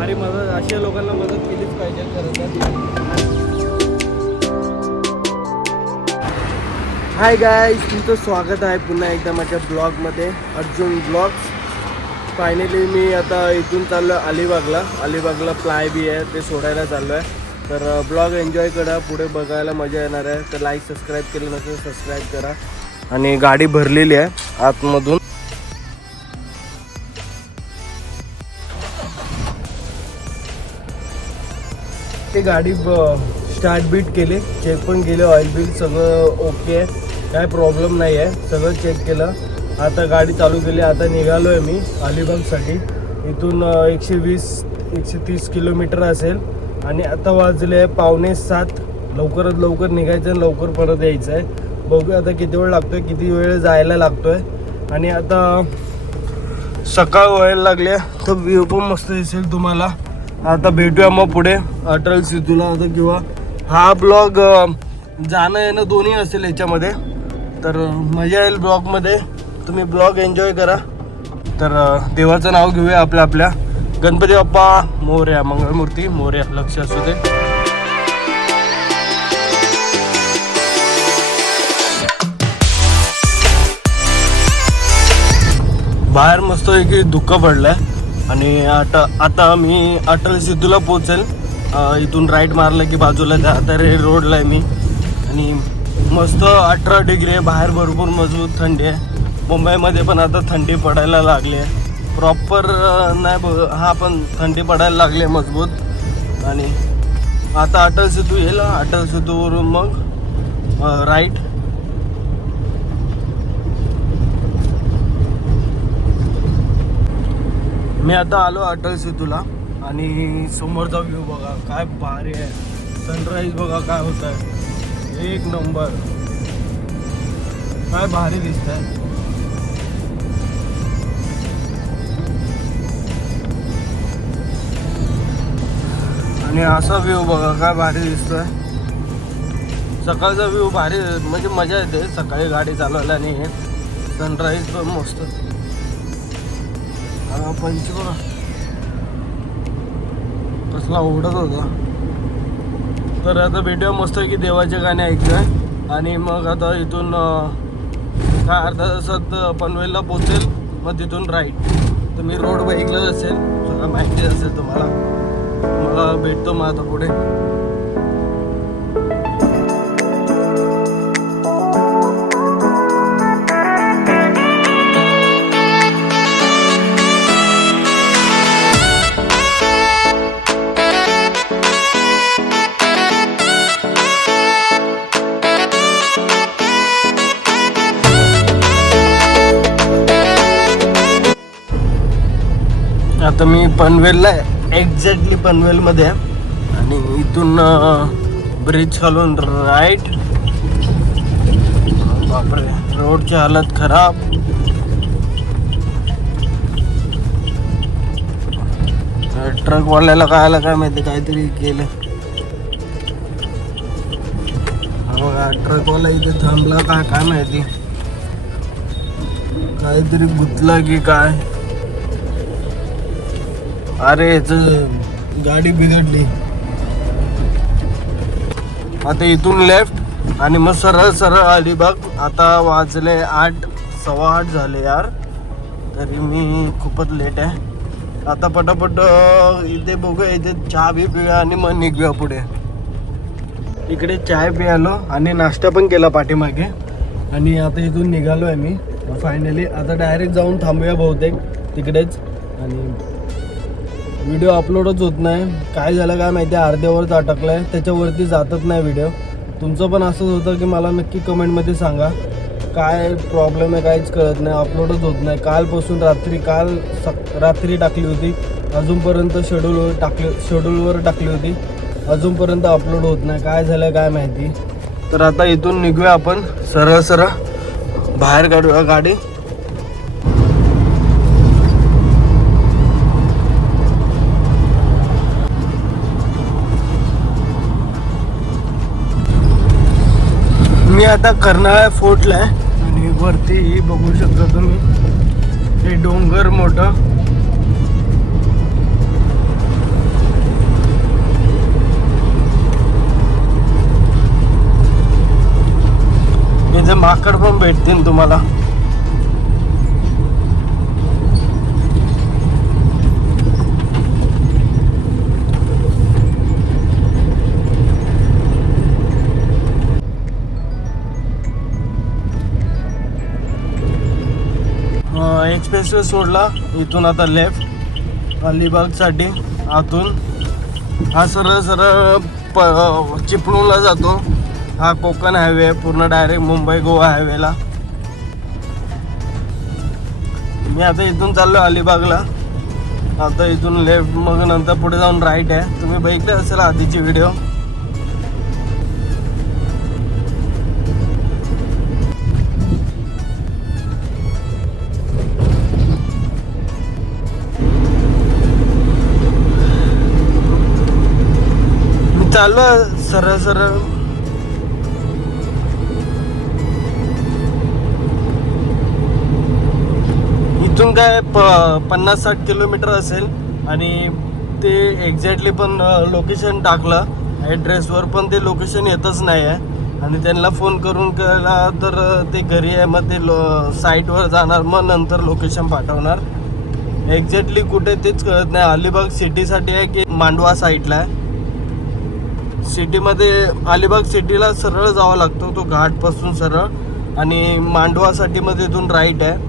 भारी मदत, अशा लोकांना मदत केलीच पाहिजे खरं तर. हाय गाईज, तुमचं स्वागत आहे पुन्हा एकदा माझ्या ब्लॉगमध्ये, अर्जुन ब्लॉग्स. फायनली मी आता इथून चाललो आहे अलिबागला फ्लाय बी आहे ते सोडायला चाललो आहे. तर ब्लॉग एन्जॉय करा, पुढे बघायला मजा येणार आहे. तर लाईक सबस्क्राईब केलं नसेल सबस्क्राईब करा. आणि गाडी भरलेली आहे आतमधून. ते गाडी स्टार्ट बीट केले, चेक पण केले, ऑइल बिल सगळं ओके आहे, काय प्रॉब्लेम नाही आहे, सगळं चेक केलं. आता गाडी चालू केली. आता निघालो आहे मी अलिबागसाठी. इथून 120-130 किलोमीटर असेल. आणि आता वाजले 6:45. लवकरात लवकर निघायचं आणि लवकर परत यायचं आहे. बघूया आता किती वेळ लागतो आहे, किती वेळ जायला लागतो आहे. आणि आता सकाळ व्हायला लागले तर व्ह्यू पण मस्त दिसेल तुम्हाला. आता भेटूया मग पुढे अटल सेतूला. आता किंवा हा ब्लॉग जाणं येणं दोन्ही असेल याच्यामध्ये. तर मजा येईल ब्लॉगमध्ये. तुम्ही ब्लॉग एन्जॉय करा. तर देवाचं नाव घेऊया आपल्या गणपती बाप्पा मोरया, मंगळमूर्ती मोरया, लक्ष असू दे. बाहेर मस्त की धुकं पडलंय. आणि आता मी अटल सेतूला पोचेल. इथून राईट मारलं की बाजूला आता रोडला आहे मी. आणि मस्त 18 डिग्री आहे बाहेर, भरपूर मजबूत थंडी आहे. मुंबईमध्ये पण आता थंडी पडायला लागली आहे. प्रॉपर नाही हा पण थंडी पडायला लागली आहे मजबूत. आणि आता अटल सेतू येईल. अटल सेतूवरून मग राईट. मी आता आलो अटल सेतूला. आणि समोरचा व्ह्यू बघा काय भारी आहे. सनराईज बघा काय होत आहे, एक नंबर, काय भारी दिसत आहे. आणि असा व्ह्यू बघा काय भारी दिसतोय. सकाळचा व्ह्यू भारी, म्हणजे मजा येते सकाळी गाडी चालवायला. आणि सनराईज पण मस्त. पंच बघा कसला उडत होता. तर आता भेटूया मस्त की देवाचे गाणे ऐकतोय. आणि मग आता इथून काय अर्धा तासात पनवेलला पोचेल. मग तिथून राईट. तर मी रोड बघितलं असेल, सगळं माहिती असेल तुम्हाला. मला भेटतो मग आता पुढे. आता मी पनवेलला आहे, एक्झॅक्टली पनवेलमध्ये आहे. आणि इथून ब्रिज खालून राईट. बापरे, रोडची हालत खराब. ट्रकवाल्याला काय आलं काय माहिती, काहीतरी केलं. बघा ट्रकवाला इथे थांबला काय माहिती, काहीतरी गुतला की काय. अरे गाडी बिघडली. आता इथून लेफ्ट आणि मग सरळ अलिबाग. आता वाजले 8, 8:15 झाले यार. तरी मी खूपच लेट आहे. आता पटापट इथे बघूया, इथे चहा बी पिऊया आणि मग निघूया पुढे. इकडे चाय प्यायलो आणि नाश्ता पण केला पाठीमागे. आणि आता इथून निघालो आहे मी फायनली. आता डायरेक्ट जाऊन थांबूया बहुतेक तिकडेच. आणि व्हिडिओ अपलोडच होत नाही, काय झालं काय माहिती, अर्ध्यावरच अटकलं आहे, त्याच्यावरती जातच नाही व्हिडिओ. तुमचं पण असंच होतं की मला नक्की कमेंटमध्ये सांगा काय प्रॉब्लेम आहे, काहीच कळत नाही, अपलोडच होत नाही. कालपासून रात्री टाकली होती, अजूनपर्यंत शेड्यूलवर टाकली होती, अजूनपर्यंत अपलोड होत नाही, काय झालं काय माहिती. तर आता इथून निघूया आपण सरळ बाहेर काढूया गाडी. मी आता कर्नाळा फोर्टला आहे. आणि वरती बघू शकता तुम्ही हे डोंगर मोठं. माकड पण भेटतील तुम्हाला. एक्सप्रेसवे सोडला, इथून आता लेफ्ट अलिबागसाठी. आतून हा सरळ सरळ चिपळूणला जातो. हा कोकण हायवे पूर्ण डायरेक्ट मुंबई गोवा हायवेला. मी आता इथून चाललो अलिबागला. आता इथून लेफ्ट, मग नंतर पुढे जाऊन राईट आहे. तुम्ही बघितले असेल आधीची व्हिडिओ. चालू सरळ सरळ. इथून काय 50-60 किलोमीटर असेल. आणि ते एक्झॅक्टली पण लोकेशन टाकलं ॲड्रेसवर, पण ते लोकेशन येतच नाही आहे. आणि त्यांना फोन करून केला तर ते घरी आहे. मग ते साईटवर जाणार, मग नंतर लोकेशन पाठवणार. एक्झॅक्टली कुठे तेच कळत नाही. अलिबाग सिटीसाठी आहे की मांडवा साईडला आहे. सिटीमध्ये अलिबाग सिटीला सरळ जावं लागतो, तो घाटपासून सरळ. आणि मांडवासाठी मध्ये इथून राईट आहे.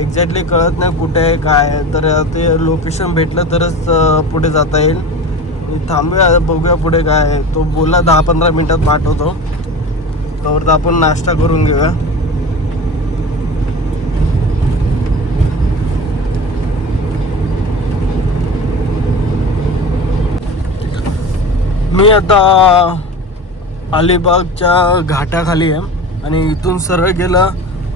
एक्झॅक्टली कळत नाही कुठे आहे काय आहे. तर ते लोकेशन भेटलं तरच पुढे जाता येईल. थांबूया, बघूया पुढे काय आहे. तो बोलला 10-15 मिनटात पाठवतो. तर आपण नाश्ता करून घेऊया. मी आता अलिबागच्या घाटाखाली आहे. आणि इथून सरळ गेलं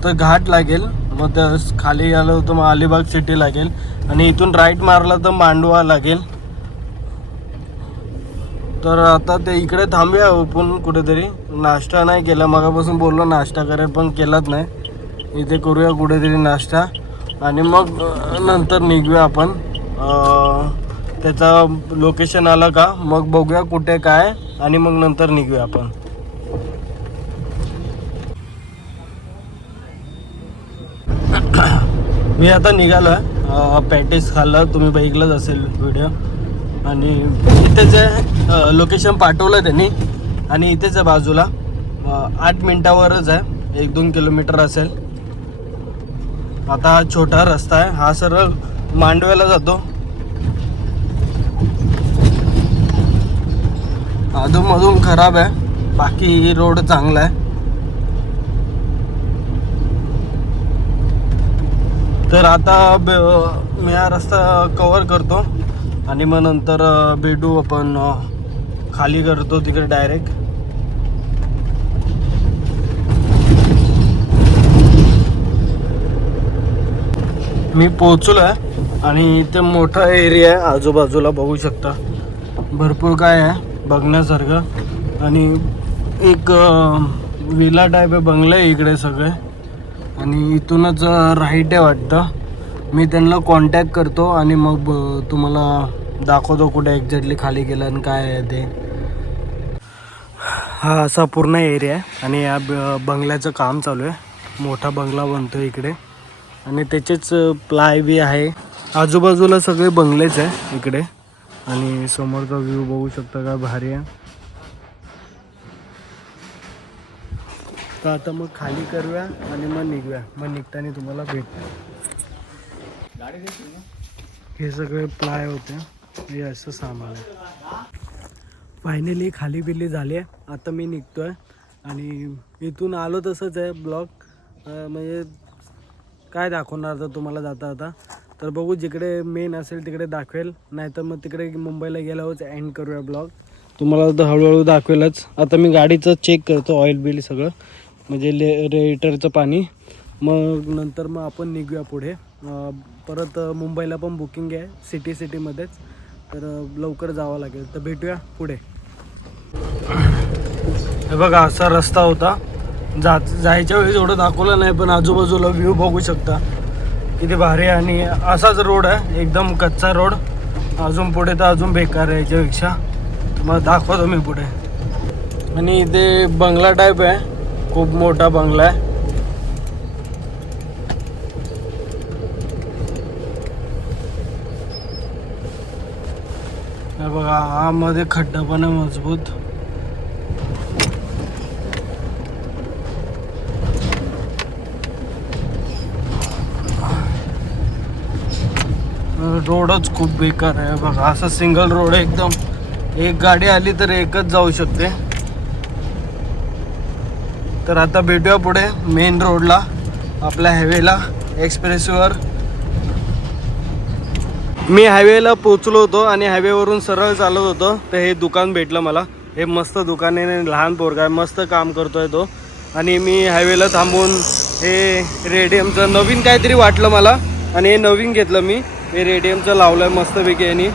तर घाट लागेल, मग त्या खाली आलं तर मग अलिबाग सिटी लागेल. आणि इथून राईट मारला तर मांडवा लागेल. तर आता ते इकडे थांबूया आपण कुठेतरी. नाश्ता नाही केला, मगापासून बोललो नाश्ता करेल पण केलाच नाही. इथे करूया कुठेतरी नाश्ता आणि मग नंतर निघूया आपण. त्याचा लोकेशन आलं का मग बघूया कुठे काय आणि मग नंतर निघूया आपण. मी आता निघालो आहे. पॅटीस खाल्लं, तुम्ही बघितलंच असेल व्हिडिओ. आणि इथेच आहे, लोकेशन पाठवलं त्यांनी. आणि इथेच आहे बाजूला, 8 मिनटावरच आहे, 1-2 किलोमीटर असेल. आता हा छोटा रस्ता आहे, हा सरळ मांडव्याला जातो. अधूनमधून खराब आहे, बाकी रोड चांगला आहे. तर आता मी हा रस्ता कवर करतो आणि मग नंतर भेटू आपण. खाली करतो तिकडे डायरेक्ट. मी पोहोचलो आहे आणि इथे मोठा एरिया आहे, आजूबाजूला बघू शकता. भरपूर काय आहे बघण्यासारखं. आणि एक विला टाईप आहे, बंगले आहे इकडे सगळे. आणि इथूनच राईट आहे वाटतं. मी त्यांना कॉन्टॅक्ट करतो आणि मग तुम्हाला दाखवतो कुठे एक्झॅक्टली खाली गेलं आणि काय आहे ते. हा असा पूर्ण एरिया आहे आणि या बंगल्याचं काम चालू आहे. मोठा बंगला बनतो इकडे आणि त्याचेच प्लाय बी आहे. आजूबाजूला सगळे बंगलेच आहे इकडे. आणि समोरचा व्ह्यू बघू शकता का भारी आहे. तर आता मग खाली करूया आणि मग निघूया. मग निघताना तुम्हाला भेटतो. हे सगळे प्लाय होते, हे असं सामान आहे. फायनली खाली बिल्ली झाली आहे. आता मी निघतो आहे आणि इथून आलो तसंच आहे ब्लॉग. म्हणजे काय दाखवणार तर तुम्हाला जाता आता. तर बघू, जिकडे मेन असेल तिकडे दाखवेल, नाहीतर मग तिकडे मुंबईला गेल्यावरच एंड करूया ब्लॉग. तुम्हाला तर हळूहळू दाखवेलच. आता मी गाडीचं चेक करतो, ऑइल बिल सगळं, म्हणजे रेडिएटरचं पाणी. मग नंतर मग आपण निघूया पुढे. परत मुंबईला पण बुकिंग आहे सिटीमध्येच, तर लवकर जावं लागेल. तर भेटूया पुढे. हे बघा असा रस्ता होता. जायच्या वेळेस एवढं दाखवलं नाही, पण आजूबाजूला व्ह्यू बघू शकता किती भारी. आणि असाच रोड आहे, एकदम कच्चा रोड. अजून पुढे तर अजून बेकार आहे याच्यापेक्षा. मग दाखवतो मी पुढे. आणि इथे बंगला टाईप आहे, खूप मोठा बंगला आहे. हे बघा, हा मध्ये खड्डा पण आहे मजबूत. रोडच खूप बेकार आहे बघा. असं सिंगल रोड आहे एकदम. एक गाडी आली तर एकच जाऊ शकते. तर आता भेटूया पुढे मेन रोडला, आपल्या हायवेला, एक्सप्रेसवर. मी हायवेला पोचलो होतो आणि हायवेवरून सरळ चालत होतो तर हे दुकान भेटलं मला. हे मस्त दुकान आहे, लहान पोरगा आहे, मस्त काम करतोय तो. आणि मी हायवेला थांबून हे रेडियमचं नवीन काहीतरी वाटलं मला आणि हे नवीन घेतलं मी. हे रेडियमचं लावलं आहे मस्तपैकी यांनी,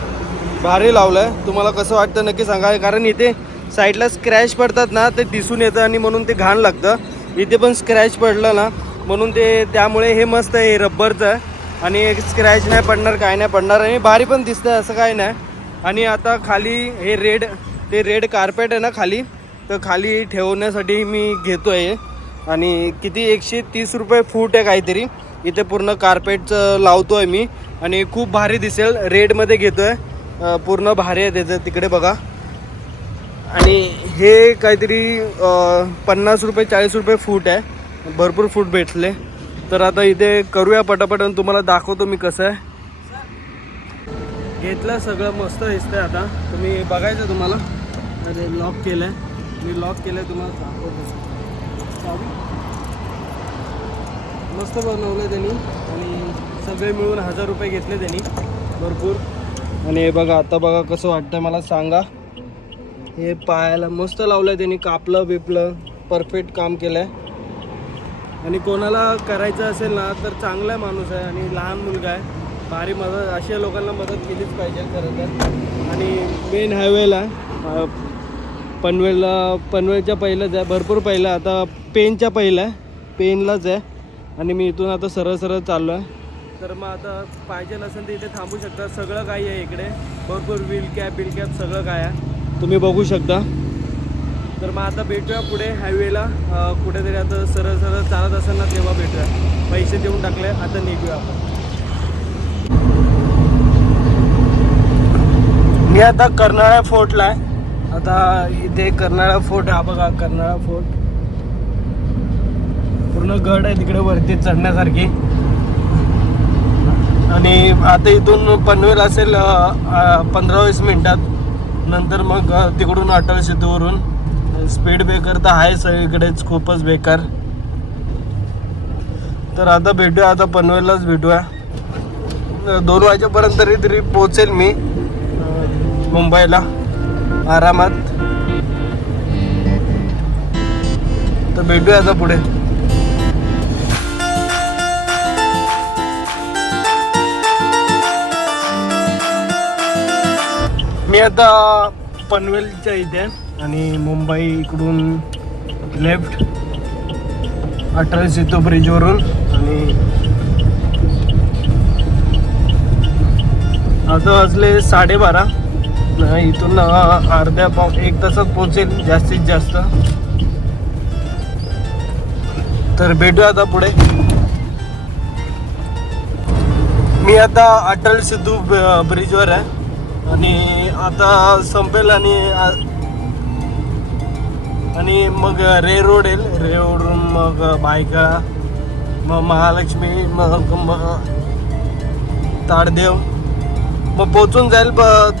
भारी लावलं आहे. तुम्हाला कसं वाटतं नक्की सांगा. कारण इथे साईडला स्क्रॅच पडतात ना, ते दिसून येतं आणि म्हणून ते घाण लागतं. इथे पण स्क्रॅच पडलं ना म्हणून ते, त्यामुळे हे मस्त आहे. हे रब्बरचं आहे आणि स्क्रॅच नाही पडणार, काय नाही पडणार आणि भारी पण दिसतं, असं काय नाही. आणि आता खाली हे रेड कार्पेट आहे ना खाली, तर खाली ठेवण्यासाठी मी घेतो आहे. आणि किती 130 रुपये फूट आहे काहीतरी. इथे पूर्ण कार्पेटचं लावतो आहे मी आणि खूप भारी दिसेल. रेडमध्ये घेतो आहे, पूर्ण भारी आहे त्याचं. तिकडे बघा. आणि हे काहीतरी 50 रुपये 40 रुपये फूट आहे. भरपूर फूट भेटले. तर आता इथे करूया पटापट आणि तुम्हाला दाखवतो मी कसं आहे. घेतलं, सगळं मस्त दिसतंय. आता तुम्ही बघायचं तुम्हाला. अरे लॉक केलं आहे, मी लॉक केलं आहे, तुम्हाला दाखवतो. मस्त बनवलं त्यांनी आणि सगळे मिळून 1000 रुपये घेतले त्यांनी, भरपूर. आणि हे बघा, आता बघा कसं वाटतं मला सांगा. हे पायाला मस्त लावलं आहे त्यांनी, कापलं बिपलं, परफेक्ट काम केलं आहे. आणि कोणाला करायचं असेल ना तर चांगला माणूस आहे आणि लहान मुलगा आहे, भारी मदत. अशा लोकांना मदत केलीच पाहिजे खरं तर. आणि मेन हायवेला पनवेलच्या पहिलंच आहे, भरपूर पहिलं. आता पेनच्या पहिलं आहे, पेनलाच आहे. आणि मी इथून आता सरळ चाललो आहे. तर मग आता पाहिजे असेल तर इथे थांबू शकता. सगळं काही आहे इकडे, भरपूर बिल कॅप सगळं काय आहे, तुम्ही बघू शकता. तर मग आता भेटूया पुढे हायवेला कुठेतरी. आता सरळ चालत असेल ना तेव्हा भेटूया. पैसे देऊन टाकले, आता निघूया आपण. मी आता कर्नाळा फोर्टला आहे. आता इथे कर्नाळा फोर्ट, हा बघा कर्नाळा फोर्ट. पूर्ण गड आहे तिकडे वरती चढण्यासारखी. आणि आता इथून पनवेल असेल 15-20 मिनिटात. नंतर मग तिकडून अटल सेतूवरून. स्पीड ब्रेकर तर आहे सगळीकडेच, खूपच बेकार. तर आता भेटूया, आता पनवेललाच भेटूया. 2 वाजेपर्यंत तरी पोचेल मी मुंबईला आरामात. तर भेटूया आता पुढे. मी आता पनवेलच्या इथे आणि मुंबई इकडून लेफ्ट अटल सेतू ब्रिजवरून. आणि आता वाजले 12:30. इथून अर्ध्या 1 तासात पोहोचेल जास्तीत जास्त. तर भेटूया आता पुढे. मी आता अटल सेतू ब्रिजवर आहे आणि आता संपेल आणि मग रे रोड येईल. रे रोडवरून मग बायका, मग महालक्ष्मी, मग ताडदेव, मग पोचून जाईल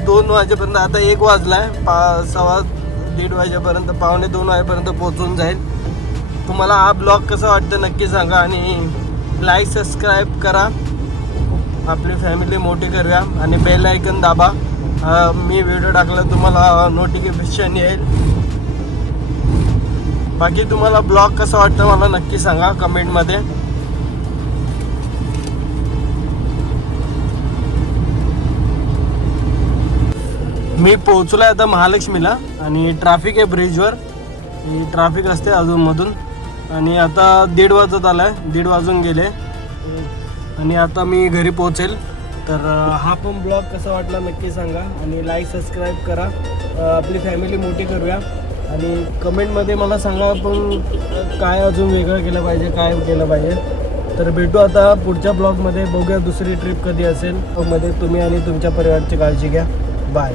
2 वाजेपर्यंत. आता 1 वाजला आहे, 1:15 वाजेपर्यंत, 1:45 वाजेपर्यंत पोचून जाईल. तुम्हाला हा ब्लॉग कसा वाटतं नक्की सांगा आणि लाईक सबस्क्राईब करा. आपली फॅमिली मोठी करूया आणि बेल आयकन दाबा. मी व्हिडिओ टाकला तुम्हाला नोटिफिकेशन येईल. बाकी तुम्हाला ब्लॉग कसा वाटतं मला नक्की सांगा कमेंटमध्ये. मी पोहोचलो आहे आता महालक्ष्मीला आणि ट्रॅफिक आहे ब्रिजवर. ट्रॅफिक असते अजूनमधून. आणि आता 1:30 वाजत आला आहे, 1:30 वाजून गेले आणि आता मी घरी पोहोचेल. तर हा पण ब्लॉग कसा वाटला नक्की सांगा आणि लाईक सबस्क्राईब करा. आपली फॅमिली मोठी करूया. आणि कमेंटमध्ये मला सांगा आपण काय अजून वेगळं केलं पाहिजे, काय केलं पाहिजे. तर भेटू आता पुढच्या ब्लॉगमध्ये. बघूया दुसरी ट्रिप कधी असेल. मध्ये तुम्ही आणि तुमच्या परिवाराची काळजी घ्या. बाय.